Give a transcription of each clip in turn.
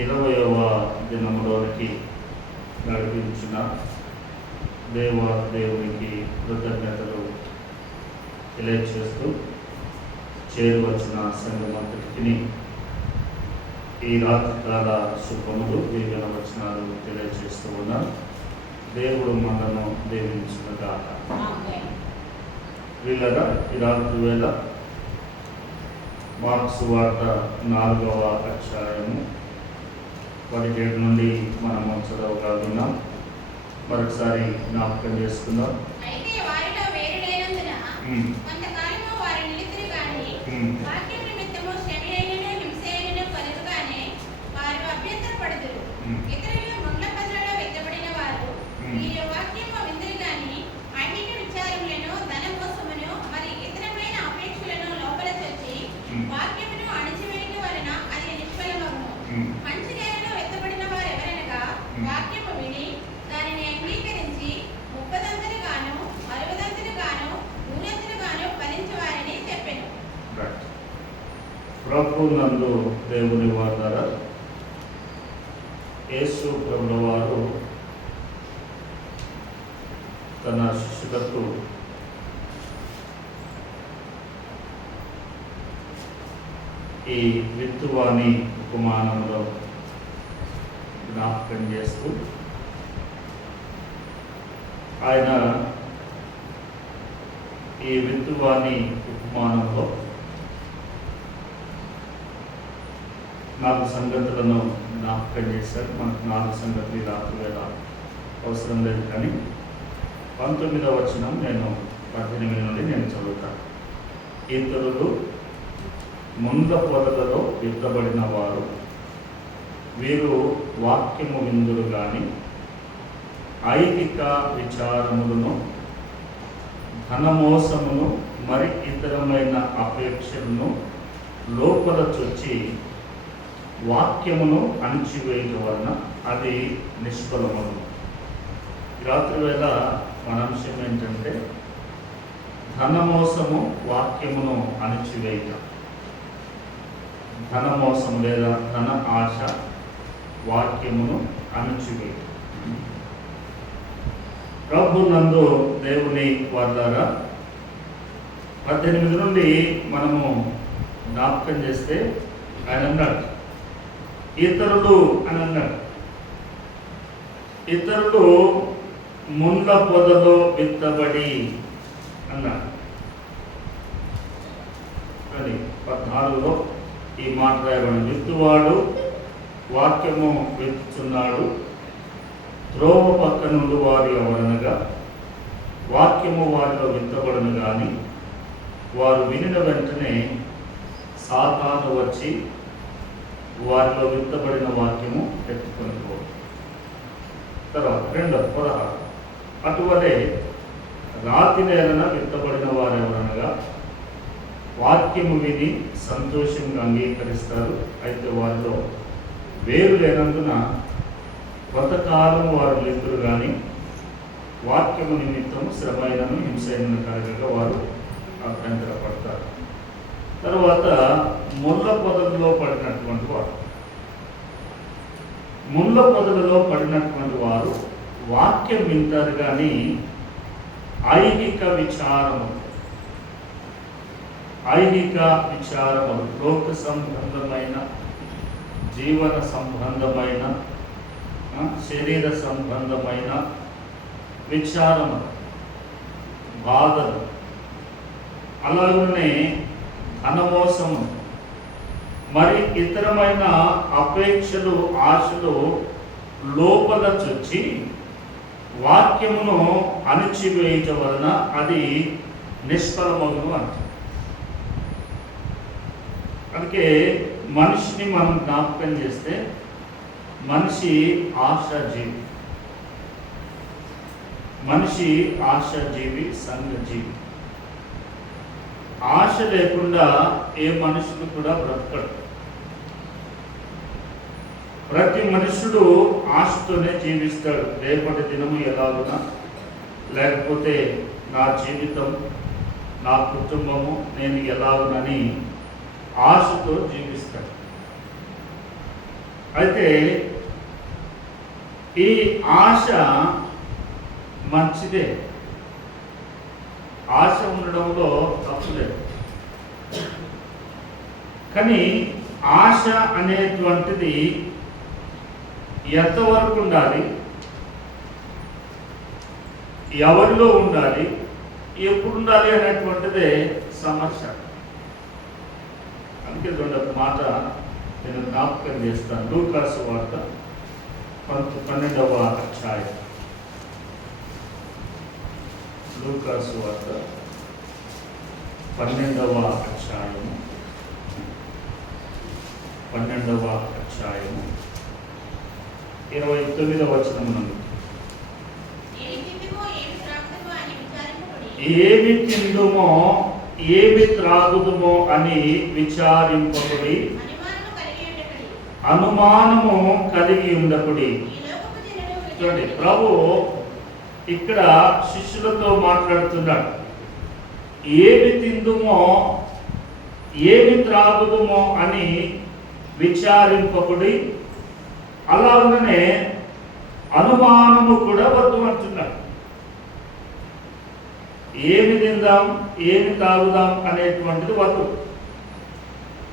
20వ దినములోనికి నడిపించిన దేవునికి కృతజ్ఞతలు తెలియచేస్తూ చేరువచ్చిన సంఘమంతటికి ఈ రాత్రికాల శుభములు దీవెన వచనాలు తెలియజేస్తూ ఉన్నారు. దేవుడు మనను దీవించుగాక. వీళ్ళగా ఈ రాత్రి వేళ మార్కు సువార్త 4వ అధ్యాయము 17 నుండి మనము చదవగలుగుతున్నాం. మరొకసారి జ్ఞాపకం చేసుకుందాం. ప్రభు నందు దేవుని వారు యేసు ప్రభుల వారు తన శిష్యులకు ఈ విత్తువాణి ఉపమానంలో జ్ఞాపకం చేస్తూ ఆయన ఈ విత్తువాణి ఉపమానంలో 4 సంగతులను జ్ఞాపకం చేశారు. మనకు 4 సంగతులు రాత్రి వేళ అవసరం లేదు, కానీ 19వ వచనం 18 నుండి నేను చదువుతాను. ఇతరులు ముంద పొదలలో విత్తబడిన వారు, వీరు వాక్యము విందురు గాని ఐహిక విచారములను, ధనమోసమును, మరి ఇతరమైన అపేక్షలను లోపల చొచ్చి వాక్యమును అణిచివేయడం వలన అది నిష్ఫలమను. రాత్రి వేళ మన అంశం ఏంటంటే ధనమోసము వాక్యమును అణిచివేయటం. ధనమోసం లేదా ధన ఆశ వాక్యమును అణిచివేయటం. ప్రభు నందు దేవుని వార్లారా 18 నుండి మనము జ్ఞాపకం చేస్తే ఆయన అన్నాడు ఇతరులు అని అన్నాడు. ఇతరులు ముండ్ల పొదలో విత్తబడి అన్నాడు. కానీ 14లో ఈ మాట రాయబడి, విత్తువాడు వాక్యము విత్తుచున్నాడు, త్రోవ పక్క నుండి వారు ఎవరనగా వాక్యము వారిలో విత్తబడను గాని వారు వినిన వెంటనే సాతాను వచ్చి వారిలో విత్తబడిన వాక్యము ఎత్తుకొని పోదు. తర్వాత 16 అటువలే రాతి నేలన విత్తబడిన వారు ఎవరనగా వాక్యము విని సంతోషంగా అంగీకరిస్తారు, అయితే వారిలో వేరు లేనందున కొంతకాలం వారు నిద్దురు కానీ వాక్యము నిమిత్తము శ్రమైనను హింసైనను కలగగా వారు అభ్యంతరపడతారు. తర్వాత ముళ్ళ పొదలలో పడినటువంటి వారు, ముళ్ళ పొదలలో పడినటువంటి వారు వాక్యం వింటారు కానీ ఐహిక విచారము లోక సంబంధమైన, జీవన సంబంధమైన, శరీర సంబంధమైన విచారము, బాధలు, అలాగనే ధనమోసము, మరి ఇతరమైన అపేక్షలు, ఆశలు లోపల చొచ్చి వాక్యమును అణిచివేయటం వలన అది నిష్ఫలమగును అంటారు. అందుకే మనిషిని మనం జ్ఞాపకం చేస్తే మనిషి ఆశాజీవి, సంఘజీవి. ఆశ లేకుండా ఏ మనుషుడు కూడా బ్రతకడు. ప్రతి మనుషుడు ఆశతోనే జీవిస్తాడు. రేపటి దినము ఎలాగునా, లేకపోతే నా జీవితం, నా కుటుంబము, నేను ఎలాగునని ఆశతో జీవిస్తాడు. అయితే ఈ ఆశ మంచిదే, ఆశ ఉండడంలో తప్పులేదు. కానీ ఆశ అనేటువంటిది ఎంతవరకు ఉండాలి, ఎవరిలో ఉండాలి, ఎప్పుడు ఉండాలి అనేటువంటిదే సమస్య. అందుకే చూడండి ఒక మాట నేను జ్ఞాపకం చేస్తాను. లూకాసు వార్త 12వ అధ్యాయం. లూకాసు వార్త 12వ అధ్యాయము 29వ వచనం నుండి ఏమి తిందుమో ఏమి త్రాగుదుమో అని విచారింపకుడి, అనుమానము కలిగి ఉండకుడి. చూడండి, ప్రభు ఇక్కడ శిష్యులతో మాట్లాడుతున్నాడు. ఏమి తిందుమో ఏమి త్రాగుదుమో అని విచారింపకుడి, అలాగనే అనుమానము కూడా వద్దు అంటున్నాడు. ఏమి తిందాం ఏమి తాగుదాం అనేటువంటిది వద్దు,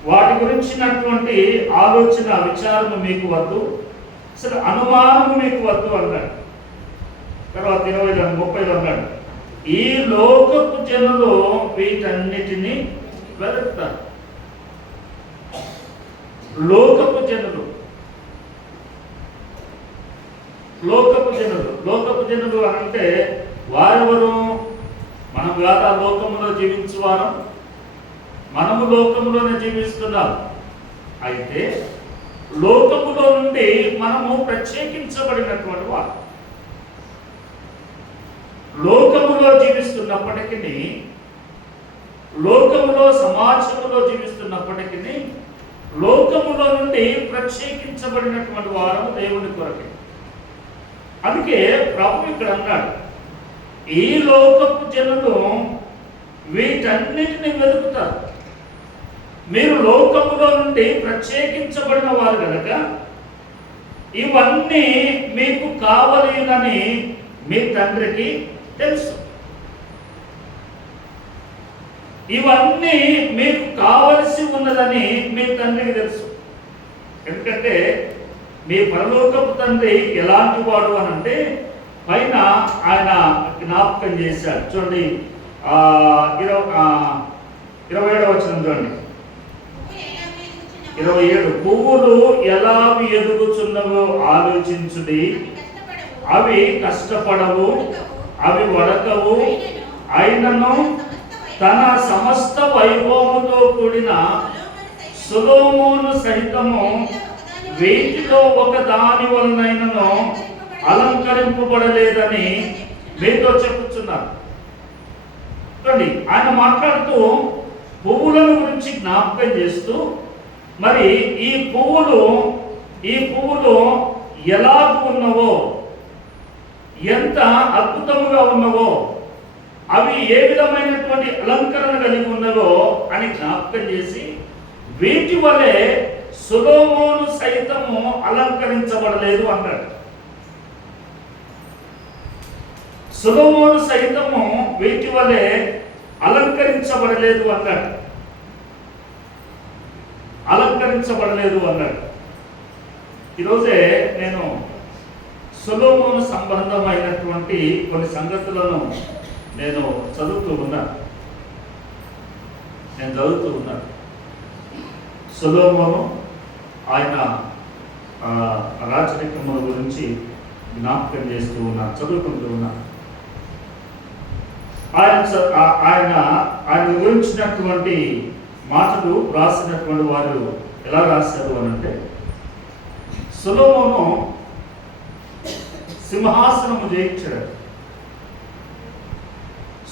వాటి గురించినటువంటి ఆలోచన విచారము మీకు వద్దు, అసలు అనుమానము మీకు వద్దు అన్నాడు. తర్వాత 30లో అన్నాడు, ఈ లోకపు జనులు వీటన్నిటినీ వెతుకుతారు. లోకపు జనులు అంటే వారెవరు? మనం కాదా లోకములో జీవించువారం? మనము లోకములోనే జీవిస్తున్నాం. అయితే లోకములో నుండి మనము ప్రత్యేకించబడినటువంటి వారు. లోకములో జీవిస్తున్నప్పటికీ, లోకములో సమాజములో జీవిస్తున్నప్పటికీ, లోకములో నుండి ప్రత్యేకించబడినటువంటి వారు దేవుని కొరకే. అందుకే ప్రభు ఇక్కడ అన్నాడు, ఈ లోకపు జనులు వీటన్నిటిని వెతుకుతారు. మీరు లోకములో నుండి ప్రత్యేకించబడిన వారు కనుక ఇవన్నీ మీకు కావలేనని మీ తండ్రికి తెలుసు. ఇవన్నీ మీకు కావలసి ఉన్నదని మీ తండ్రికి తెలుసు. ఎందుకంటే మీ పరలోకపు తండ్రి ఎలాంటి వాడు అని అంటే పైన ఆయన జ్ఞాపకం చేశాడు. చూడండి 27వ వచనం చూడండి. 27 పువ్వులు ఎలా ఎదుగుచున్నవో ఆలోచించుడి, అవి కష్టపడవు, అవి వడకవు, అయినను తన సమస్త వైభవముతో కూడిన సొలొమోను సహితము వీటిలో ఒక దాని వలనైనను అలంకరింపబడలేదని మీతో చెప్పుచున్నారు. చూడండి, ఆయన మాట్లాడుతూ పువ్వులను గురించి జ్ఞాపకం చేస్తూ, మరి ఈ పువ్వులు ఎలా ఉన్నవో, ఎంత అద్భుతముగా ఉన్నవో, అవి ఏ విధమైనటువంటి అలంకరణ కలిగి ఉన్నవో అని జ్ఞాపకం చేసి, వీటి వలె సొలొమోను సైతము అలంకరించబడలేదు అన్నాడు. సొలొమోను సైతము వీటి వలె అలంకరించబడలేదు అన్నాడు. ఈరోజే నేను సొలొమోను సంబంధమైనటువంటి కొన్ని సంగతులను నేను చదువుతూ ఉన్నాను. సొలొమోను ఆయన రాచరికముల గురించి జ్ఞాపకం చేస్తూ ఉన్నాను, చదువుకుంటూ ఉన్నాను. ఆయన గురించినటువంటి మాటలు రాసినటువంటి వారు ఎలా రాశారు అని అంటే, సొలొమోను సింహాసనము జయించాడు.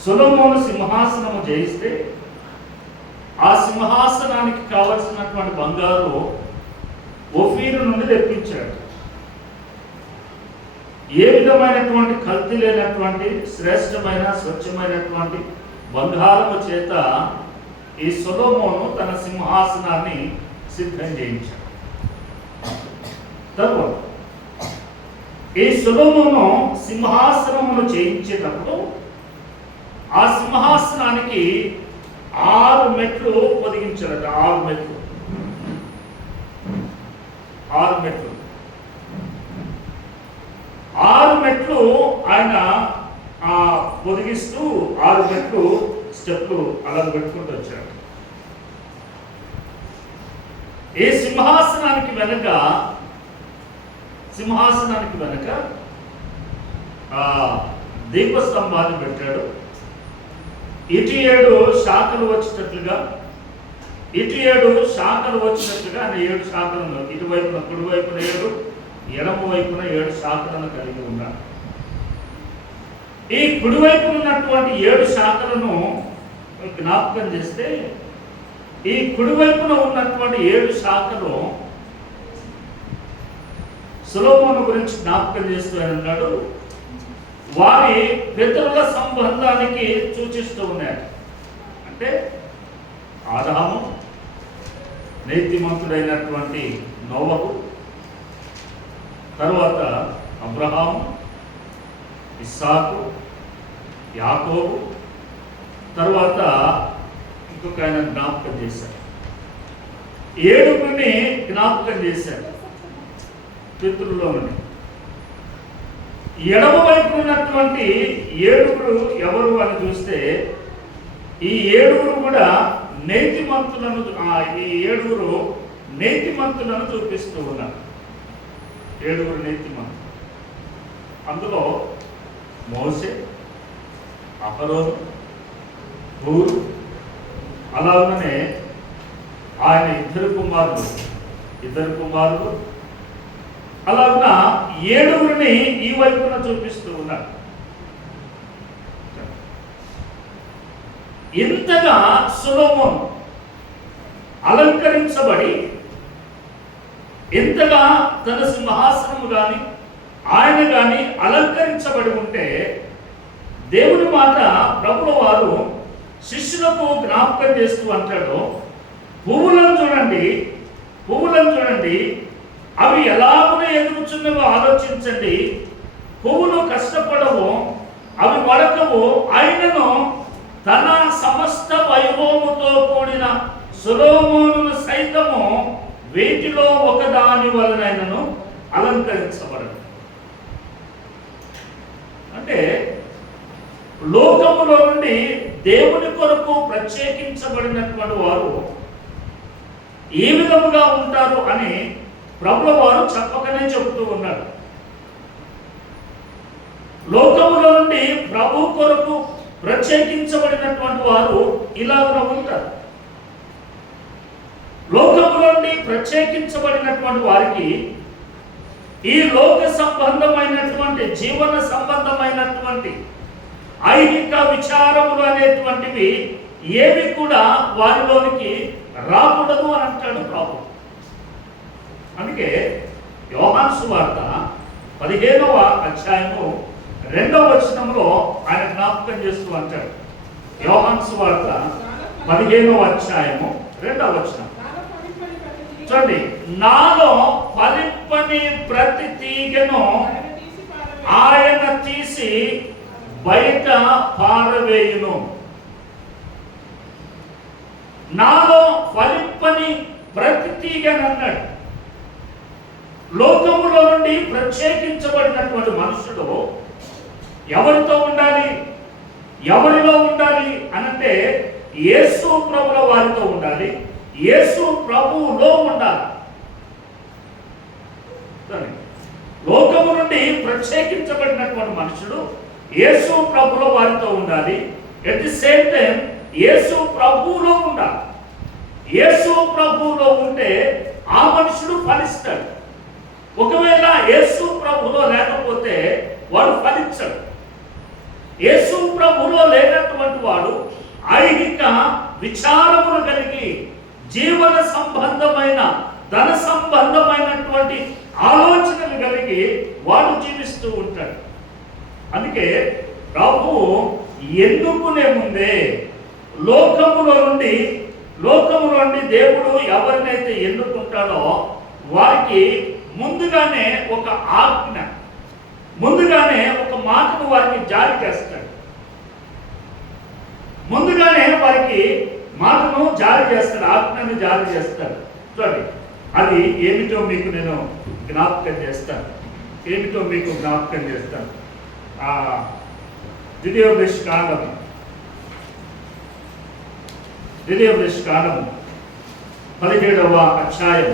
సొలొమోను సింహాసనము జయిస్తే ఆ సింహాసనానికి కావలసినటువంటి బంగారు ఓఫీరు నుండి తెప్పించాడు. ఏ విధమైనటువంటి కల్తీ లేనటువంటి శ్రేష్టమైన స్వచ్ఛమైనటువంటి బంగారము చేత ఈ సొలొమోను తన సింహాసనాన్ని సిద్ధం చేయించాడు. తర్వాత ఈ సొలొమోను సింహాసనమును చేయించేటప్పుడు ఆ సింహాసనానికి 6 మెట్లు పొదిగించారట. 6 మెట్లు 6 మెట్లు ఆయన పొదిగిస్తూ 6 మెట్లు స్టెప్లు అలా పెట్టుకుంటూ వచ్చాడు. ఈ సింహాసనానికి వెనక దీపస్తంభాన్ని పెట్టాడు. ఇటు 7 శాఖలు వచ్చినట్లుగా ఆయన 7 శాఖలను ఇటువైపున కుడివైపున 7, ఎడమ వైపున 7 శాఖలను కలిగి ఉన్నాడు. ఈ కుడివైపున ఉన్నటువంటి 7 శాఖలను జ్ఞాపకం చేస్తే, ఈ కుడివైపున ఉన్నటువంటి 7 శాఖలు సొలొమోను గురించి జ్ఞాపకం చేస్తూ ఆయన అన్నాడు, వారి పితరుల సంబంధానికి సూచిస్తూ ఉన్నాడు. అంటే ఆదాము, నీతిమంతుడైనటువంటి నోవహు, తరువాత అబ్రహాము, ఇస్సాకు, యాకోబు, తరువాత ఇంకొక ఆయన జ్ఞాపకం చేశాడు. 7 జ్ఞాపకం చేశాడు పితృల్లో నుండి. ఎడమ వైపు ఉన్నటువంటి 7 ఎవరు అని చూస్తే, ఈ 7 కూడా నీతిమంతులను, ఈ 7 నీతిమంతులను చూపిస్తూ ఉన్నారు. 7 నీతిమంతులు. అందులో మోసే, అహరోను, హూరు, అలాగనే ఆయన ఇద్దరు కుమారులు, అలాగున 7 ఈ వైపున చూపిస్తూ ఉన్నారు. ఇంతగా సొలొమోను అలంకరించబడి, ఇంతగా తన సింహాసనము గాని ఆయన గాని అలంకరించబడి ఉంటే, దేవుని మాట ప్రభుల వారు శిష్యులకు జ్ఞాపకం చేస్తూ అంటాడు, పువ్వులను చూడండి, అవి ఎలాగునే ఎదుగుచున్నవో ఆలోచించండి. పువ్వులు కష్టపడవు, అవి వడకవు, అయినను తన సమస్త వైభవముతో కూడిన సొలొమోనును సైతము వీటిలో ఒకదాని వలనైనను అలంకరించబడదు. అంటే లోకములో నుండి దేవుని కొరకు ప్రత్యేకించబడినటువంటి వారు ఏ విధముగా ఉంటారు అని ప్రభుల వారు చెప్పకనే చెబుతూ ఉన్నారు. లోకములో నుండి ప్రభు కొరకు ప్రత్యేకించబడినటువంటి వారు ఇలాగ ఉంటారు. లోకములో నుండి ప్రత్యేకించబడినటువంటి వారికి ఈ లోక సంబంధమైనటువంటి, జీవన సంబంధమైనటువంటి ఐహిక విచారములు అనేటువంటివి ఏవి కూడా వారిలోనికి రాకూడదు అని అంటాడు ప్రభు. అందుకే యోహాను సువార్త 15వ అధ్యాయము 2వ వచనంలో ఆయన జ్ఞాపకం చేస్తూ అంటాడు. యోహాను సువార్త 15వ అధ్యాయము 2వ వచనం చూడండి, నాలో ఫలింపని ప్రతి తీగను ఆయన తీసి బయట పారవేయును. నాలో ఫలింపని ప్రతి తీగను అన్నాడు. లోకములో నుండి ప్రత్యేకించబడినటువంటి మనుషుడు ఎవరితో ఉండాలి, ఎవరిలో ఉండాలి అనంటే యేసు ప్రభుల వారితో ఉండాలి, యేసు ప్రభువులో ఉండాలి. లోకము నుండి ప్రత్యేకించబడినటువంటి మనుషుడు యేసు ప్రభుల వారితో ఉండాలి. ఎట్ ది సేమ్ టైం యేసు ప్రభువులో ఉండాలి. యేసు ప్రభువులో ఉంటే ఆ మనుషుడు ఫలిస్తాడు. ఒకవేళ యేసు ప్రభువులో లేకపోతే వాడు ఫలించడు. యేసు ప్రభువులో లేనటువంటి వాడు ఐహిక విచారములు కలిగి, జీవన సంబంధమైన, ధన సంబంధమైనటువంటి ఆలోచనలు కలిగి వాడు జీవిస్తూ ఉంటాడు. అందుకే ప్రభువు ఎన్నుకునే ముందే లోకములో నుండి దేవుడు ఎవరినైతే ఎన్నుకుంటాడో వారికి ముందుగానే ఒక ఆజ్ఞ, ముందుగానే ఒక మాటను వారికి జారీ చేస్తాడు. ముందుగానే వారికి మాటను జారీ చేస్తాడు, ఆజ్ఞను జారీ చేస్తాడు. చూడండి, అది ఏమిటో మీకు నేను జ్ఞాపకం చేస్తాను. ద్వితీయోపదేశ కాండము 17వ అధ్యాయం,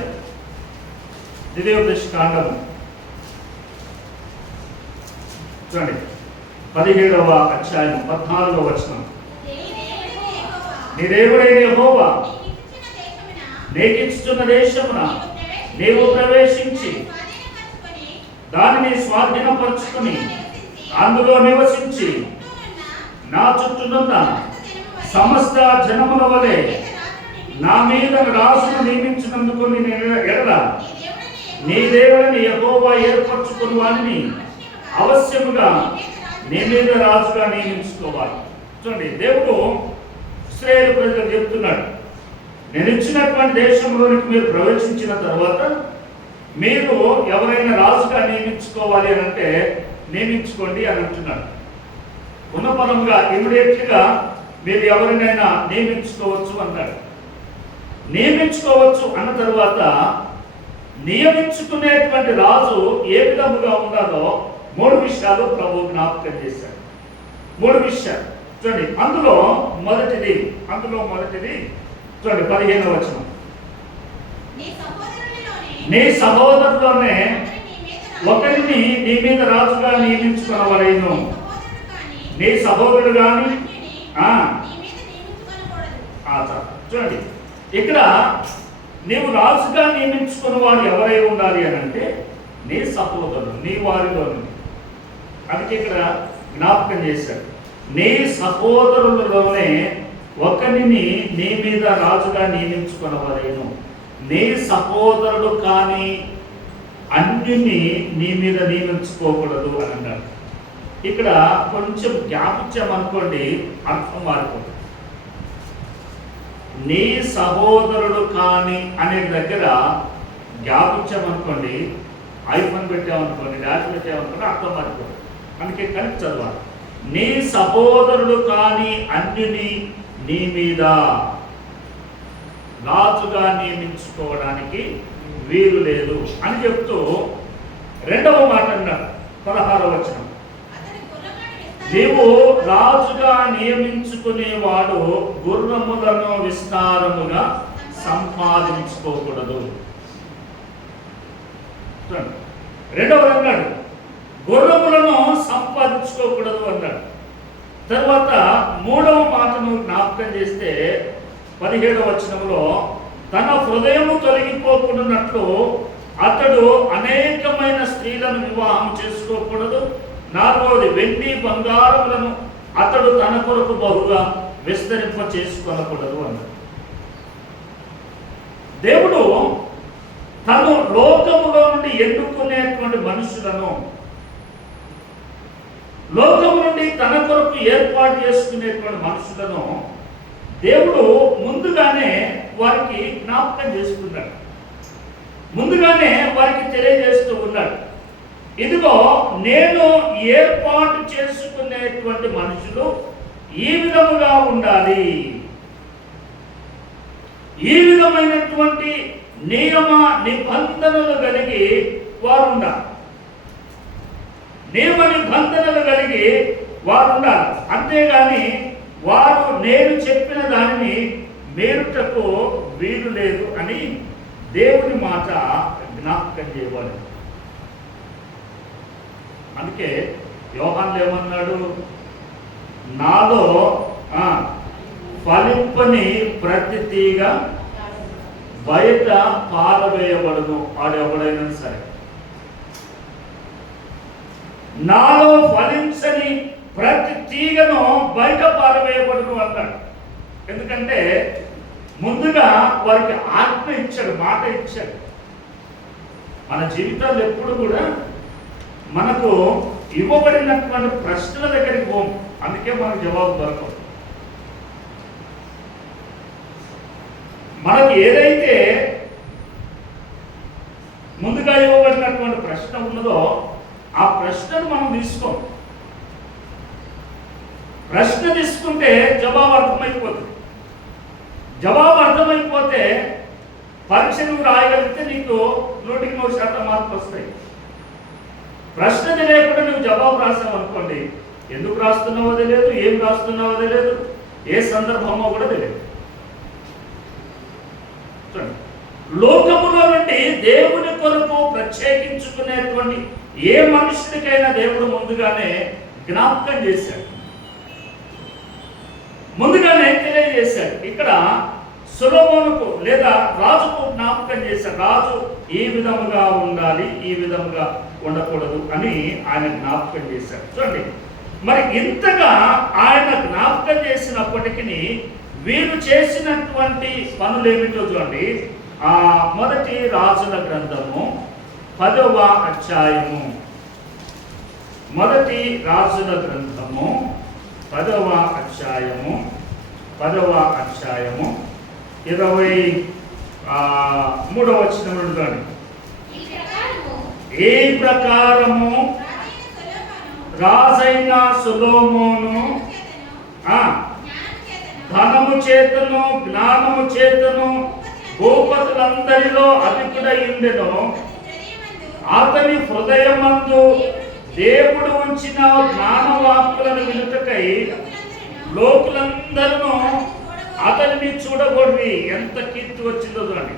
ద్వితీయోపదేశ కాండము చూడండి 17వ అధ్యాయం 14వ వచనం. నీ దేవుడైన యెహోవా నీకిచ్చుచున్న దేశమున నీవు ప్రవేశించి దానిని స్వాధీనపరుచుకుని అందులో నివసించి నా చుట్టూనున్న సమస్త జనముల వలె నా మీద రాజును నియమించినందుకు నేను ఎడల నీ దేవుడిని యెహోవా ఏర్పరచుకుని వాడిని అవశ్యముగా నీ మీద రాజుగా నియమించుకోవాలి. చూడండి, దేవుడు ఇశ్రాయేలు ప్రజలకు చెప్తున్నాడు, నేను ఇచ్చినటువంటి దేశంలోనికి మీరు ప్రవేశించిన తర్వాత మీరు ఎవరైనా రాజుగా నియమించుకోవాలి అని అంటే నియమించుకోండి అని అంటున్నాడు. ఉన్నపరంగా ఇమ్మీడియట్గా మీరు ఎవరినైనా నియమించుకోవచ్చు అన్నాడు. నియమించుకోవచ్చు అన్న తర్వాత నియమించుకునేటువంటి రాజు ఏ విధముగా ఉండాలో 3 విషయాలు ప్రభు జ్ఞాపకం చేశాడు. 3 విషయాలు చూడండి. అందులో మొదటిది చూడండి 15వ వచనం. నీ సహోదరులోనే ఒకరిని నీ మీద రాజుగా నియమించుకున్నవరైను. నీ సహోదరుడు కానీ చూడండి, ఇక్కడ నీవు రాజుగా నియమించుకున్న వాడు ఎవరై ఉండాలి అని అంటే నీ సహోదరుడు, నీ వారిలోని. అందుకే ఇక్కడ జ్ఞాపకం చేశాడు, నీ సహోదరులలోనే ఒకరిని నీ మీద రాజుగా నియమించుకున్నవారేను. నీ సహోదరుడు కానీ అన్యుని నీ మీద నియమించుకోకూడదు అని అన్నాడు. ఇక్కడ కొంచెం జ్ఞాపించామనుకోండి, అర్థం మారిపోతుంది. నీ సహోదరుడు కానీ అనే దగ్గర జ్ఞాపించామనుకోండి, ఐఫోన్ పెట్టామనుకోండి, డాష్ పెట్టామనుకోండి, అర్థం మారిపోతుంది. అందుకే కలిపి చదవాలి. నీ సహోదరుడు కానీ అన్యుని నీ మీద రాజుగా నియమించుకోవడానికి వీలు లేదు అని చెప్తూ రెండవ మాట అన్నాడు 16వ వచనం. నీవు రాజుగా నియమించుకునేవాడు గుర్రములను విస్తారముగా సంపాదించుకోకూడదు. రెండవది అన్నాడు గుర్రములను సంపాదించుకోకూడదు అన్నాడు. తర్వాత 3వ మాటను జ్ఞాపకం చేస్తే 17వ వచనంలో తన హృదయము తొలగిపోకున్నట్లు అతడు అనేకమైన స్త్రీలను వివాహం చేసుకోకూడదు. 4వది వెండి బంగారములను అతడు తన కొరకు బహుగా విస్తరింప చేసుకోకూడదు అన్నాడు. దేవుడు తను లోకములో నుండి ఎన్నుకునేటువంటి మనుషులను, లోకము నుండి తన కొరకు ఏర్పాటు చేసుకునేటువంటి మనుషులను దేవుడు ముందుగానే వారికి జ్ఞాపకం చేసుకున్నాడు, ముందుగానే వారికి తెలియజేస్తూ ఉన్నాడు. ఇదిగో నేను ఏర్పాటు చేసుకునేటువంటి మనుషులు ఈ విధముగా ఉండాలి, ఈ విధమైనటువంటి నియమ నిబంధనలు కలిగి వారు ఉండాలి, నియమ నిబంధనలు కలిగి వారు ఉండాలి. అంతేగాని వారు నేను చెప్పిన దానిని మేరుటకు వీలు లేదు అని దేవుని మాట జ్ఞాపకం చేయవాలి. అందుకే యోహాను ఏమన్నాడు, నాలో ఫలింపని ప్రతి తీగ బయట పారవేయబడును, వాడు ఎవడైనా సరే. నాలో ఫలించని ప్రతి తీగను బయట పారవేయబడును అన్నాడు. ఎందుకంటే ముందుగా వారికి ఆజ్ఞ ఇచ్చాడు, మాట ఇచ్చాడు. మన జీవితాలు ఎప్పుడు కూడా మనకు ఇవ్వబడినటువంటి ప్రశ్నల దగ్గరికి పోము, అందుకే మనకు జవాబు దొరకదు. మనకి ఏదైతే ముందుగా ముందుగా ఇవ్వబడినటువంటి ప్రశ్న ఉన్నదో ఆ ప్రశ్నను మనం తీసుకోం. ప్రశ్న తీసుకుంటే జవాబు అర్థమైపోతుంది. జవాబు అర్థమైపోతే పరీక్ష నువ్వు రాయగలిగితే నీకు 100% మార్కులు వస్తాయి. ప్రశ్న తెలియకుండా నువ్వు జవాబు రాసావు అనుకోండి, ఎందుకు రాస్తున్నావో తెలియదు, ఏం రాస్తున్నావో తెలియదు, ఏ సందర్భమో కూడా తెలియదు. లోకములో నుండి దేవుని కొరకు ప్రత్యేకించుకునేటువంటి ఏ మనుషుడికైనా దేవుడు ముందుగానే జ్ఞాపకం చేశాడు, ముందుగానే తెలియజేశాడు. ఇక్కడ సొలొమోనుకు లేదా రాజుకు జ్ఞాపకం చేశాడు. రాజు ఈ విధముగా ఉండాలి, ఈ విధముగా ఉండకూడదు అని ఆయన జ్ఞాపకం చేశాడు. చూడండి, మరి ఇంతగా ఆయన జ్ఞాపకం చేసినప్పటికీ వీరు చేసినటువంటి పనులు ఏమిటో చూడండి. మొదటి రాజుల గ్రంథము 10వ అధ్యాయము, మొదటి రాజుల గ్రంథము 10వ అధ్యాయము 23వ వచనం నుండి, ఈ ప్రకారము రాజైన సొలొమోను ధనము చేతను జ్ఞానము చేతను భూపతులందరిలో అధికుడై ఉండెను. అతని హృదయమందు దేవుడు ఉంచిన జ్ఞానవాక్కులను వినుటకై లోకులందరూ అతనిని చూడగొడ్రి. ఎంత కీర్తి వచ్చిందో చూడండి,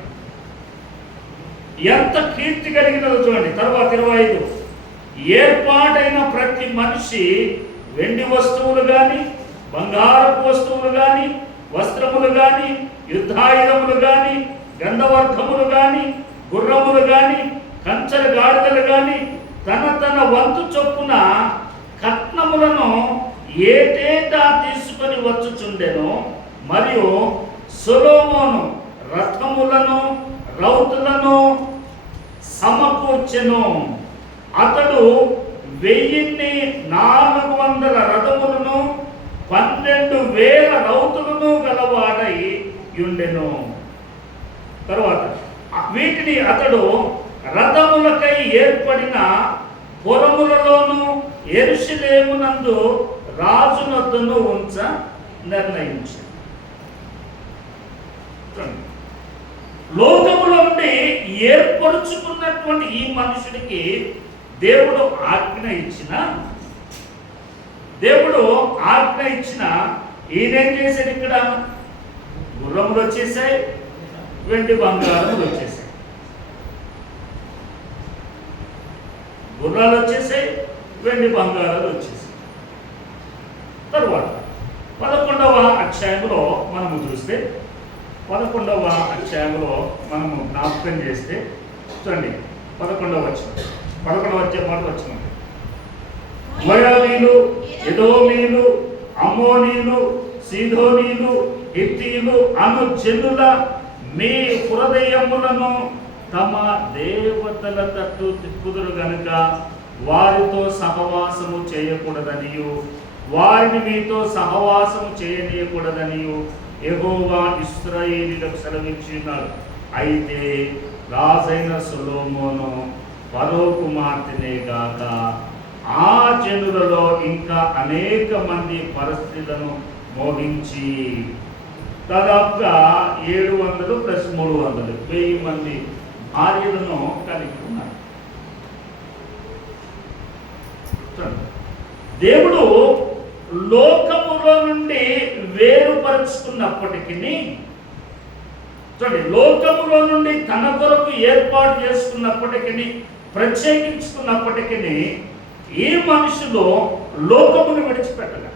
ఎంత కీర్తి కలిగినదో చూడండి. తర్వాత 25, ఏర్పాటైన ప్రతి మనిషి వెండి వస్తువులు కానీ, బంగారపు వస్తువులు కానీ, వస్త్రములు కానీ, యుద్ధాయుధములు కానీ, గంధవర్గములు కానీ, గుర్రములు కానీ, కంచర గాడిదలు కానీ తన తన వంతు చొప్పున కట్నములను ఏటేటా తీసుకొని వచ్చుచుండెను. మరియు సొలొమోను రథములను రౌతులను సమకూర్చెను. అతడు 1400 రథములను 12,000 రౌతులను గలవాడై ఉండెను. తరువాత వీటిని అతడు రథములకై ఏర్పడిన పురములలోను యెరూషలేమునందు రాజునొద్దను ఉంచ నిర్ణయించాడు. లోకములో నుండి ఏర్పరుచుకున్నటువంటి ఈ మనుషుడికి దేవుడు ఆజ్ఞ ఇచ్చిన ఈయనేం చేశాడు? ఇక్కడ గుర్రములు వచ్చేసాయి, వెండి బంగారములు వచ్చేసాయి, గుర్రాలు వచ్చేసాయి, వెండి బంగారాలు వచ్చేసాయి. తరువాత 11వ అధ్యాయంలో మనము చూస్తే, 11వ అధ్యాయంలో మనము జ్ఞాపకం చేస్తే చూడండి, 11వ మాట వచ్చిన మోయాబీలు, ఎదోమీలు, అమ్మోనీలు, సీదోనీలు, హిత్తీలు అను జనుల మీ హృదయములను తమ దేవతల తట్టు తిప్పుదురు గనుక వారితో సహవాసము చేయకూడదనియు వారిని మీతో సహవాసము చేయనీయకూడదనియు యెహోవా ఇశ్రాయేలీయులకు సెలవిచ్చినాడు. అయితే రాజైన సొలొమోను ఫరో కుమార్తెనే గాక ఆ జనులలో ఇంకా అనేక మంది పరిస్థితులను మోహించి దాదాపుగా 700 + 300 1000 మంది భార్యలను కలిగి ఉన్నారు. దేవుడు లోకములో నుండి వేరుపరుచుకున్నప్పటికీ చూడండి, లోకములో నుండి తన కొరకు ఏర్పాటు చేసుకున్నప్పటికీ, ప్రత్యేకించుకున్నప్పటికీ ఈ మనుషులు లోకమును విడిచిపెట్టగా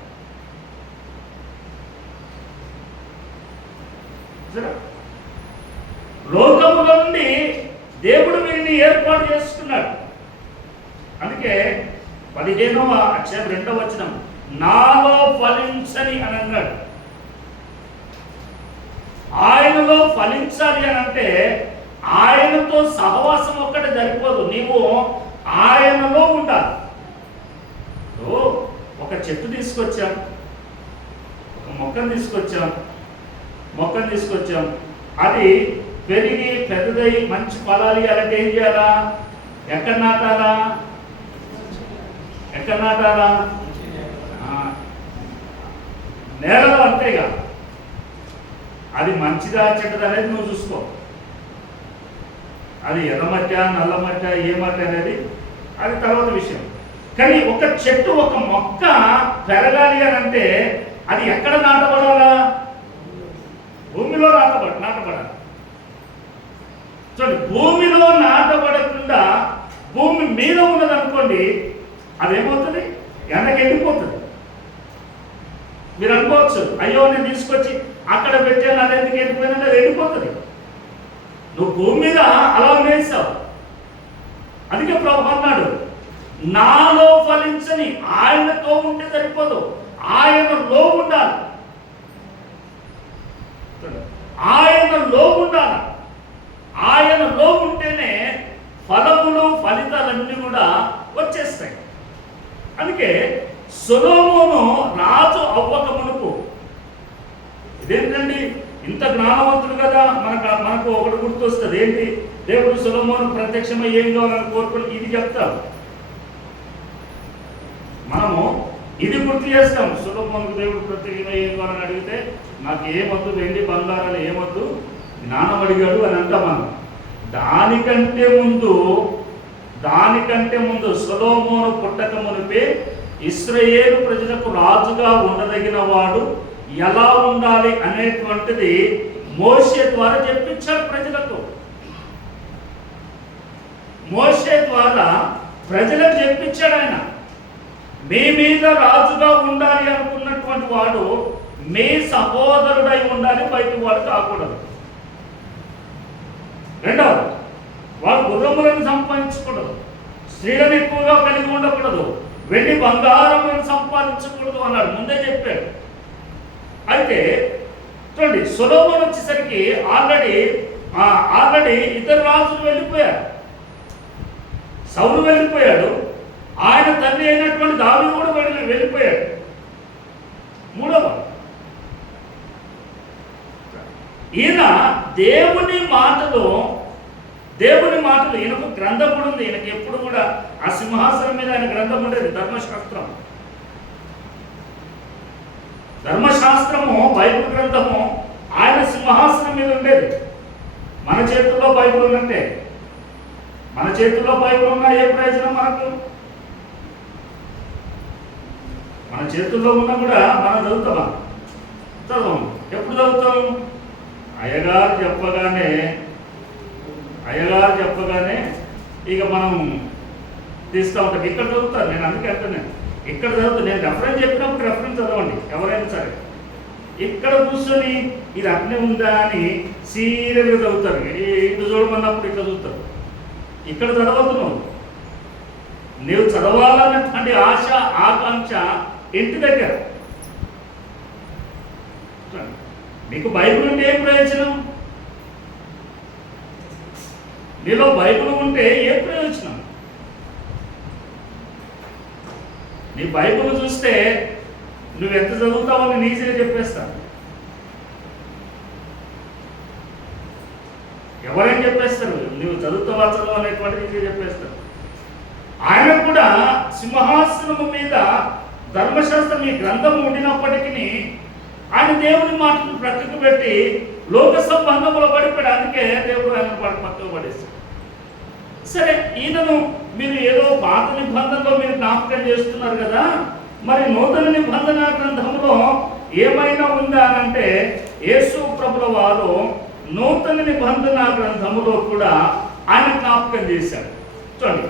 లోకములో నుండి దేవుడు వీరిని ఏర్పాటు చేసుకున్నాడు. అందుకే 15వ అధ్యాయం 2వ వచనం నాలో ఫలించని అని అన్నాడు. ఆయనలో ఫలించాలి అని అంటే ఆయనతో సహవాసం ఒక్కటే సరిపోదు, నీవు ఆయనలో ఉండాలి. ఒక చెట్టు తీసుకొచ్చాం, ఒక మొక్కను తీసుకొచ్చాం, అది పెరిగి పెద్దదై మంచి ఫలాలు ఇవ్వాలంటే ఏం చేయాలా? ఎక్కడ నాటాలా? ఎక్కడ నాటాలా? నేలలో అంతేగా. అది మంచిదా చెడ్డదా అనేది నువ్వు చూసుకో. అది ఎర్రమట్ట నల్లమట్ట ఏ మట్ట అనేది అది తర్వాత విషయం. కానీ ఒక చెట్టు ఒక మొక్క పెరగాలి అని అంటే అది ఎక్కడ నాటబడాలా? భూమిలో నాటబడాలి. చూడండి, భూమిలో నాటబడకుండా భూమి మీద ఉన్నదనుకోండి, అదేమవుతుంది? ఎండకి ఎండిపోతుంది. మీరు అనుకోవచ్చు, అయ్యో నేను తీసుకొచ్చి అక్కడ పెట్టాను, అది ఎందుకు ఎండిపోయినా అది ఎండిపోతుంది. నువ్వు భూమి మీద అలా వేసావు. అందుకే ప్రభు అన్నాడు, నాలో ఫలించని ఆయనతో ఉంటే సరిపోదు, ఆయనలో ఉండాలి. ఆయనలో ఉండాలి. ఆయనలో ఉంటేనే ఫలములు ఫలితాలన్నీ కూడా వచ్చేస్తాయి. అందుకే సొలొమోను రాజు అవ్వక మునుపు, ఇదేంటండి ఇంత జ్ఞానవంతుడు కదా, మనకు ఒకటి గుర్తొస్తుంది. ఏంటి? దేవుడు సొలొమోను ప్రత్యక్షమై ఏం కావాలని కోరుకుని ఇది చెప్తాడు. మనము ఇది గుర్తు చేస్తాం. సొలొమోనుకు దేవుడు ప్రత్యక్షమై ఏం కావాలని అడిగితే నాకు ఏమొద్దు, వెండి బంగారాలు ఏమొద్దు, జ్ఞానం అడిగాడు అని అంటాం మనం. దానికంటే ముందు సొలొమోను పుట్టక మునిపే ఇశ్రాయేలు ప్రజలకు రాజుగా ఉండదగిన వాడు ఎలా ఉండాలి అనేటువంటిది మోషే ద్వారా చెప్పించాడు ప్రజలకు. మోషే ద్వారా ప్రజలకు చెప్పించాడు ఆయన. మీ మీద రాజుగా ఉండాలి అనుకున్నటువంటి వాడు మీ సహోదరుడై ఉండాలి, బయట వాడు కాకూడదు. రెండవది, వాడు గుర్రములను సంపాదించకూడదు, స్త్రీలను ఎక్కువగా కలిగి ఉండకూడదు, వెండి బంగారములను సంపాదించకూడదు అన్నాడు, ముందే చెప్పాడు. అయితే చూడండి, సొలొమోను వచ్చేసరికి ఆల్రెడీ ఇద్దరు రాజులు వెళ్ళిపోయారు. సౌలు వెళ్ళిపోయాడు, ఆయన తండ్రి అయినటువంటి దావీదు కూడా వెళ్ళిపోయాడు. మూడవ ఈయన దేవుని మాటలు ఈయనకు గ్రంథం కూడా ఉంది. ఈయనకి ఎప్పుడు కూడా ఆ సింహాసనం మీద ఆయన గ్రంథం ఉండేది, ధర్మశాస్త్రము బైబిల్ గ్రంథము ఆయన సింహాసనం మీద ఉండేది. మన చేతుల్లో బైబిల్ ఉన్నట్టే. మన చేతుల్లో బైబిల్ ఉన్నా ఏ ప్రయోజనం మనకు? మన చేతుల్లో ఉన్నా కూడా మనం చదువుతామా? చదవం. ఎప్పుడు చదువుతాం? అయ్యగారు చెప్పగానే ఇక మనం తీస్తూ ఉంటాం. ఇక్కడ చదువుతాను నేను, అందుకే అంటున్నాను, ఇక్కడ చదువుతాను. నేను రెఫరెన్స్ చెప్పినప్పుడు రెఫరెన్స్ చదవండి ఎవరైనా సరే. ఇక్కడ కూర్చొని ఇది అట్నే ఉందా అని సీరియల్గా చదువుతారు. ఇటు చూడమన్నప్పుడు ఇట్లా చూస్తారు. ఇక్కడ చదవద్దు. నువ్వు చదవాలన్నటువంటి ఆశ ఆకాంక్ష ఇంటి దగ్గర. నీకు బైబిల్ ఉంటే ఏం ప్రయోజనం? నీలో బైబిల్ ఉంటే ఏం ప్రయోజనం? నీ బైబిల్ చూస్తే నువ్వు ఎంత చదువుతావో నేను ఈజీగా చెప్పేస్తా. ఎవరైనా చెప్పేస్తారు, నువ్వు చదువుతావా చదువు అనేటువంటిది ఈజీగా చెప్పేస్తారు. ఆయన కూడా సింహాసనము మీద ధర్మశాస్త్రం ఈ గ్రంథం ఉండినప్పటికీ ఆయన దేవుని మాటను ప్రక్కకు పెట్టి లోక సంబంధంలో పడిపోయాడు. అందుకే దేవుడు ఆయన పక్కకు పడేస్తాడు. సరే, ఈయనను మీరు ఏదో పాత నిబంధనలో మీరు జ్ఞాపకం చేస్తున్నారు కదా, మరి నూతన నిబంధన గ్రంథంలో ఏమైనా ఉందా అని అంటే యేసు ప్రభుల వారు నూతన నిబంధన గ్రంథములో కూడా ఆయన జ్ఞాపకం చేశాడు. చూడండి,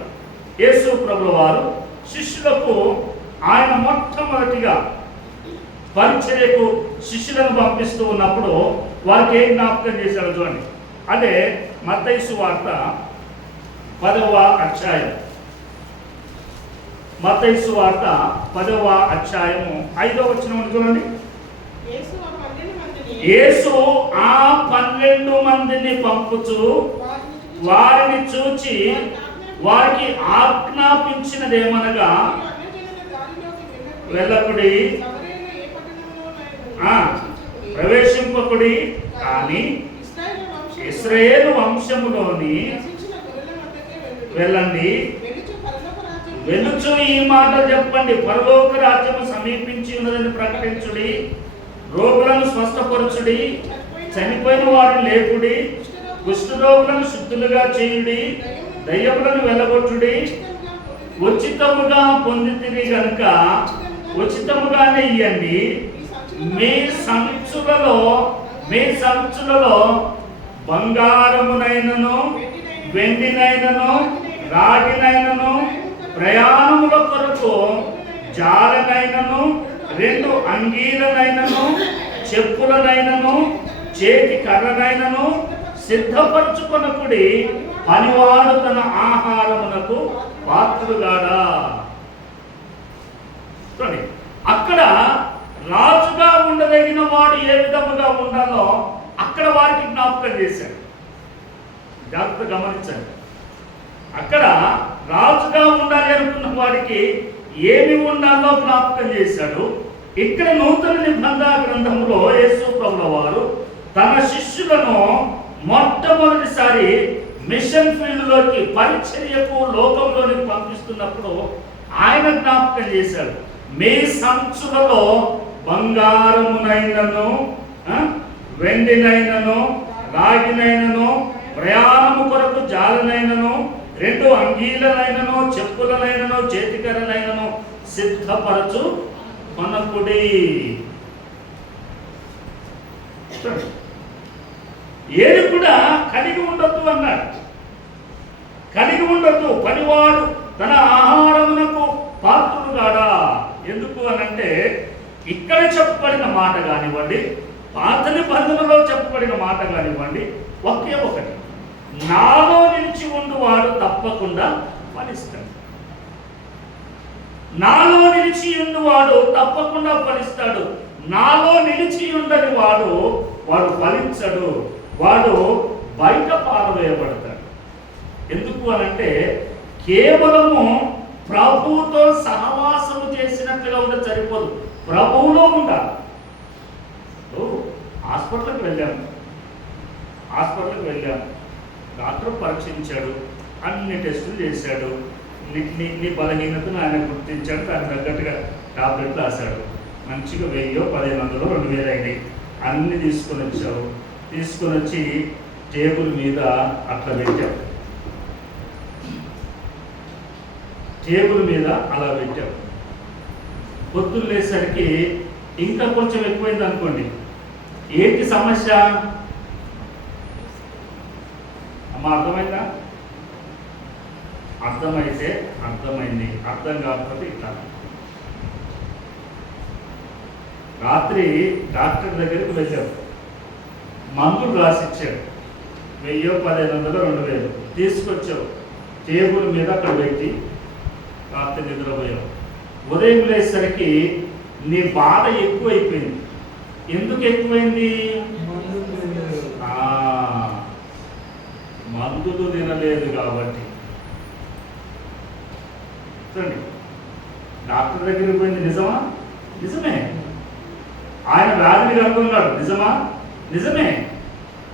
యేసు ప్రభుల వారు శిష్యులకు ఆయన మొట్టమొదటిగా పరిచర్యకు శిష్యులను పంపిస్తూ ఉన్నప్పుడు వారికి ఏం జ్ఞాపకం చేశాడు చూడండి. అదే మత్తయి సువార్త 10వ అధ్యాయం. మత్తయి సువార్త 10వ అధ్యాయము 5వ వచనం చూడండి. యేసు ఆ 12 మందిని పంపుచు వారిని చూచి వారికి ఆజ్ఞాపించినదేమనగా, వెళ్ళకుడి, ప్రవేశింపకుడి, కానీ ఇశ్రాయేలు వంశములోని వెళ్ళండి, వెలుచు ఈ మాట చెప్పండి, పరలోక రాజ్యము సమీపించి ఉన్నదని ప్రకటించుడి, రోగులను స్వస్థపరచుడి, చనిపోయిన వారిని లేపుడి, కుష్ఠరోగులను శుద్ధులుగా చేయుడి, దయ్యములను వెళ్ళగొట్టుడి. ఉచితముగా పొందితిరి గనుక ఉచితముగానే ఇయ్యండి. మీ సంచులలో బంగారమునైనను వెండినైనను రాగినైనను ప్రయాణముల కొరకు జాలనైనను 2 అంగీలనైనను చెప్పులనైనను చేతి కర్రనైనను సిద్ధపరచుకొనకుడి. పనివాడు తన ఆహారమునకు పాత్రుగాడా. అక్కడ రాజుగా ఉండదగిన వాడు ఏ విధముగా ఉండాలో అక్కడ వారికి జ్ఞాపకం చేశాడు. జాగ్రత్త గమనించండి. అక్కడ రాజుగా ఉండాలి అనుకున్న వాడికి ఏమి ఉండాలో జ్ఞాపకం చేశాడు. ఇక్కడ నూతన నిబంధన గ్రంథంలో యేసు ప్రభుల వారు తన శిష్యులను మొట్టమొదటిసారి మిషన్ ఫీల్డ్ లోకి పరిచర్యకు లోకంలోనికి పంపిస్తున్నప్పుడు ఆయన జ్ఞాపకం చేశాడు. మీ సంచులలో బంగారమునైనను వెండినైనను రాగినైనను ప్రయాణము కొరకు జాలనైనను 2 అంగీలనైనను చెప్పులనైనను చేతికరనైనను సిద్ధపరచు కొనకుడి. ఏది కూడా కలిగి ఉండొద్దు అన్నాడు. కలిగి ఉండొద్దు. పనివాడు తన ఆహారమునకు పాత్రుడుగాడా. ఎందుకు అనంటే ఇక్కడ చెప్పబడిన మాట కానివ్వండి, పాత నిబంధనలో చెప్పబడిన మాట కానివ్వండి, ఒకే ఒకటి, నాలో నిలిచి ఉండువాడు తప్పకుండా ఫలిస్తాడు. నాలో నిలిచి ఉండువాడు తప్పకుండా ఫలిస్తాడు. నాలో నిలిచి ఉండని వాడు ఫలించడు. వాడు బయట పారవేయబడతాడు. ఎందుకు అనంటే కేవలము ప్రభువుతో సహవాసము చేసినట్లుగా ఉంటే సరిపోదు, ప్రభువులో ఉండాలి. హాస్పిటల్కి వెళ్ళాము, డాక్టర్ పరీక్షించాడు, అన్ని టెస్టులు చేశాడు, నీ బలహీనతను ఆయన గుర్తించాడు, దానికి తగ్గట్టుగా టాబ్లెట్లు రాశాడు. మంచిగా 1000, 1500, 2000 అయినాయి. అన్ని తీసుకొని వచ్చి టేబుల్ మీద అట్లా పెట్టావు. అలా పెట్టావు. పొద్దున్న లేసరికి ఇంకా కొంచెం ఎక్కువైంది అనుకోండి. ఏంటి సమస్య? అమ్మ అర్థమైందా? అర్థమైతే అర్థమైంది, అర్థం కాకపోతే ఇట్లా. రాత్రి డాక్టర్ దగ్గరికి వెళ్ళావు, మందులు రాసిచ్చాడు, 1000, 1500, 2000 తీసుకొచ్చావు. టేబుల్ మీద అక్కడ పెట్టి రాత్రి నిద్రపోయావు. ఉదయం లేసరికి నీ బాధ ఎక్కువైపోయింది. ఎందుకు ఎక్కువైంది? మందులు తినలేదు కాబట్టి. చూడండి, డాక్టర్ దగ్గరికి పోయింది నిజమా? నిజమే. ఆయన వ్యాధిని కనుగొన్నాడు, నిజమా? నిజమే.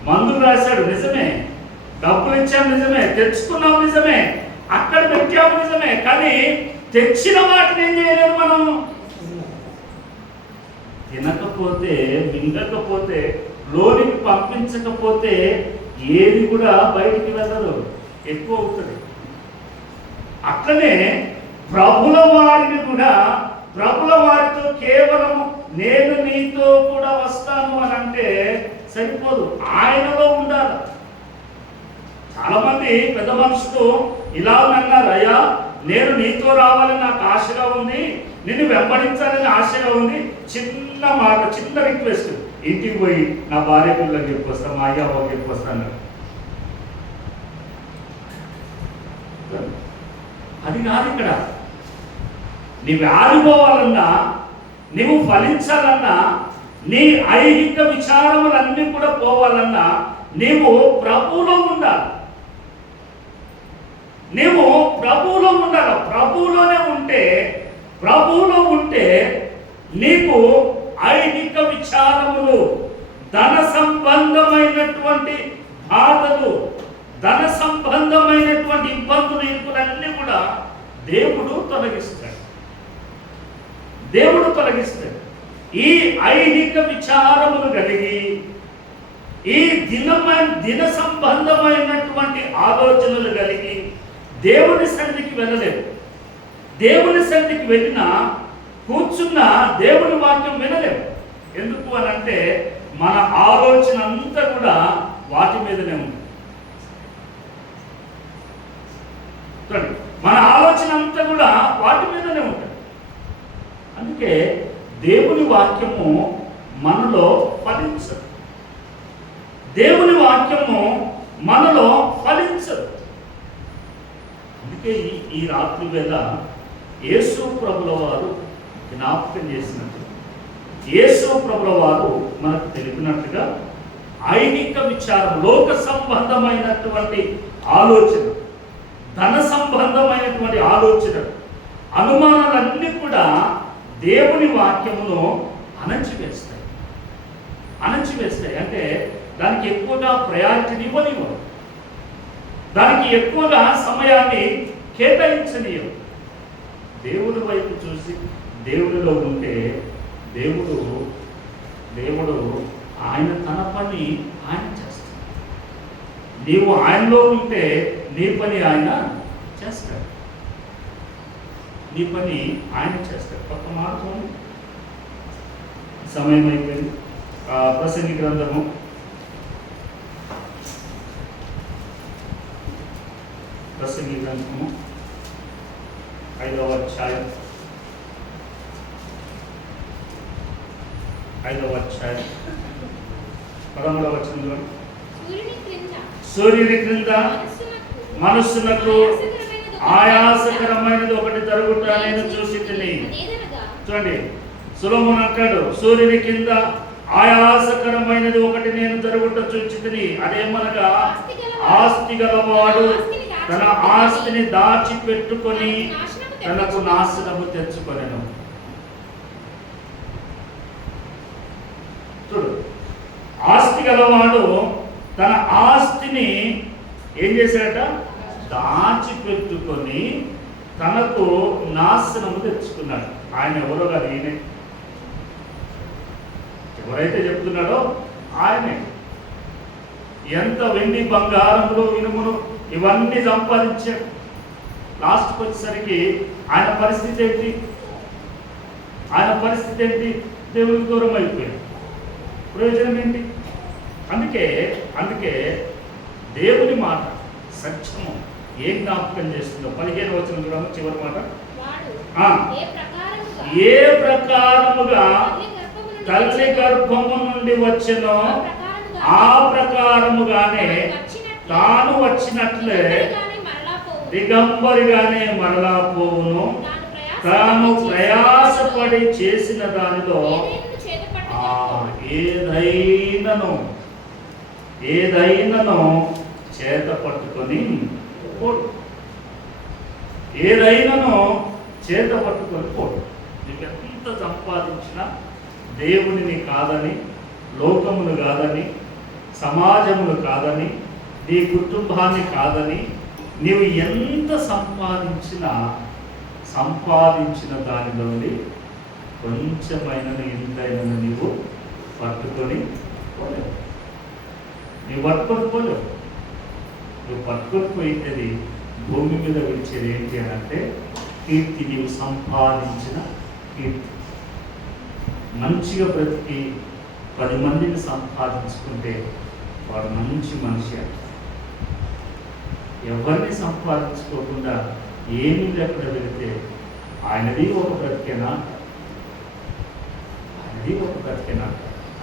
మందులు రాశాడు, నిజమే. డబ్బులు ఇచ్చాము, నిజమే. తెచ్చుకున్నాము, నిజమే. అక్కడ పెట్టాము, నిజమే. కానీ తెచ్చిన వాటిని ఏం చేయలేదు మనం. తినకపోతే, మింగకపోతే, లోనికి పంపించకపోతే ఏది కూడా బయటికి వెళ్ళదు, ఎక్కువ అవుతుంది. అట్లనే ప్రభుల వారితో కేవలం నేను నీతో కూడా వస్తాను అని అంటే సరిపోదు, ఆయనలో ఉండాలి. చాలా మంది పెద్ద మనుషులు ఇలా అన్నారు, అయ్యా నేను నీతో రావాలని నాకు ఆశగా ఉంది, నిన్ను వెంబడించాలని ఆశగా ఉంది. చిన్న మాట, చిన్న రిక్వెస్ట్, ఇంటికి పోయి నా భార్య పిల్లలకి చెప్పొస్తా, మా అయ్య బాబుకి చెప్పొస్తాను. అది కాదు ఇక్కడ. నీవు ఆడిపోవాలన్నా, నీవు ఫలించాలన్నా, నీ ఐహిక విచారములన్నీ కూడా పోవాలన్నా నీవు ప్రభువులో ఉండాలి. నీవు ప్రభువులో ఉండాలి. ప్రభువులో ఉంటే నీకు ఐహిక విచారములు, ధన సంబంధమైనటువంటి బాధలు, ధన సంబంధమైనటువంటి ఇబ్బందులు, ఇరుకులన్నీ కూడా దేవుడు తొలగిస్తాడు. దేవుడు తొలగిస్తాడు. ఈ ఐహిక విచారములు కలిగి ఈ దిన సంబంధమైనటువంటి ఆలోచనలు కలిగి దేవుని సన్నిధికి వెళ్ళలేవు. దేవుని సన్నిధికి వెళ్ళినా కూర్చున్న దేవుని వాక్యం వినలేము. ఎందుకు అని అంటే మన ఆలోచన అంతా కూడా వాటి మీదనే ఉంది. మన ఆలోచన అంతా కూడా వాటి మీదనే ఉంటుంది. అందుకే దేవుని వాక్యము మనలో ఫలించదు. దేవుని వాక్యము మనలో ఫలించదు. అందుకే ఈ రాత్రి వేళ యేసు ప్రభుల వారు జ్ఞాపకం చేసినట్టు, యేసు ప్రభుల వారు మనకు తెలిపినట్టుగా ఐహిక విచారం, లోక సంబంధమైనటువంటి ఆలోచన, ధన సంబంధమైనటువంటి ఆలోచన, అనుమానాలన్నీ కూడా దేవుని వాక్యమును అణచివేస్తాయి. అంటే దానికి ఎక్కువగా ప్రయారిటీని ఇవ్వనివ్వరు, దానికి ఎక్కువగా సమయాన్ని కేటాయించనివ్వరు. దేవుడి వైపు చూసి దేవుడిలో ఉంటే దేవుడు ఆయన తన పని ఆయన చేస్తాడు. నీవు ఆయనలో ఉంటే నీ పని ఆయన చేస్తాడు. నీ పని ఆయన చేస్తాడు. కొత్త మార్గం సమయం అయిపోయింది. ప్రసంగి గ్రంథము 5వ అధ్యాయం 13వ వచనంలో, సూర్యుని క్రింద మనస్సునకు ఆయాసకరమైనది ఒకటి జరుగుట నేను చూసితిని. చూడండి, సొలొమోను అంటాడు, సూర్యుని కింద ఆయాసకరమైనది ఒకటి నేను జరుగుట చూచితిని. అదేమనగా ఆస్తి గలవాడు తన ఆస్తిని దాచిపెట్టుకొని తనకు నాశనము తెచ్చుకొనెను. చూడు, ఆస్తి గలవాడు తన ఆస్తిని ఏం చేశాడట? దాచిపెట్టుకొని తనకు నాశనము తెచ్చుకున్నాడు. ఆయన ఎవరో కాదు, ఈయనే. ఎవరైతే చెప్తున్నాడో ఆయనే. ఎంత వెండి, బంగారములు, ఇనుములు ఇవన్నీ సంపాదించాడు. లాస్ట్కి వచ్చేసరికి ఆయన పరిస్థితి ఏంటి? దేవునికి దూరం అయిపోయాడు. ప్రయోజనం ఏంటి? అందుకే దేవుని మాట సత్యము ఏం జ్ఞాపకం చేస్తుందో 15వ వచనం చూడము, చివరి మాట. ఏ ప్రకారముగా తల్లి గర్భము నుండి వచ్చెనో ఆ ప్రకారముగానే తాను వచ్చినట్లే దిగంబరిగానే మరలా పోవును. తాను ప్రయాసపడి చేసిన దానిలో ఏదైనాను చేత పట్టుకొని పోడు. నీకు ఎంత సంపాదించినా దేవునిని కాదని, లోకమును కాదని, సమాజమును కాదని, నీ కుటుంబాన్ని కాదని, నీవు ఎంత సంపాదించిన దానిలోని కొంచెమైనా ఎంతైనా నీవు పట్టుకొని పోలేవు. నువ్వు పట్టుకొని పోయింది భూమి మీద విడిచేది ఏంటి అని అంటే కీర్తి. నీవు సంపాదించిన కీర్తి. మంచిగా బ్రతికి 10 మందిని సంపాదించుకుంటే వాడు మంచి మనిషి అంట. ఎవరిని సంపాదించుకోకుండా ఏమీ లేకుండా వెళితే ఆయనది ఒక బ్రతికేనా?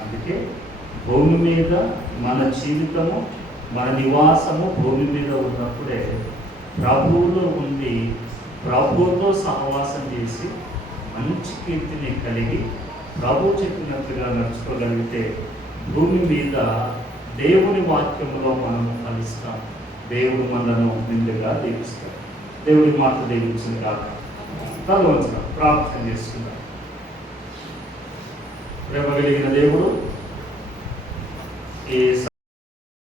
అందుకే భూమి మీద మన జీవితము, మన నివాసము భూమి మీద ఉన్నప్పుడే ప్రభువులో ఉండి ప్రభువుతో సహవాసం చేసి మంచి కీర్తిని కలిగి ప్రభు చెప్పినట్లుగా నడుచుకోగలిగితే భూమి మీద దేవుని వాక్యంలో మనము ఫలిస్తాం. దేవుడు మనను నిండుగా దీవిస్తాడు. దేవుడి మాట దీవించిన కాక తలవంచగా ప్రార్థన చేసుకుందాం. ప్రేమ కలిగిన దేవుడు ఈ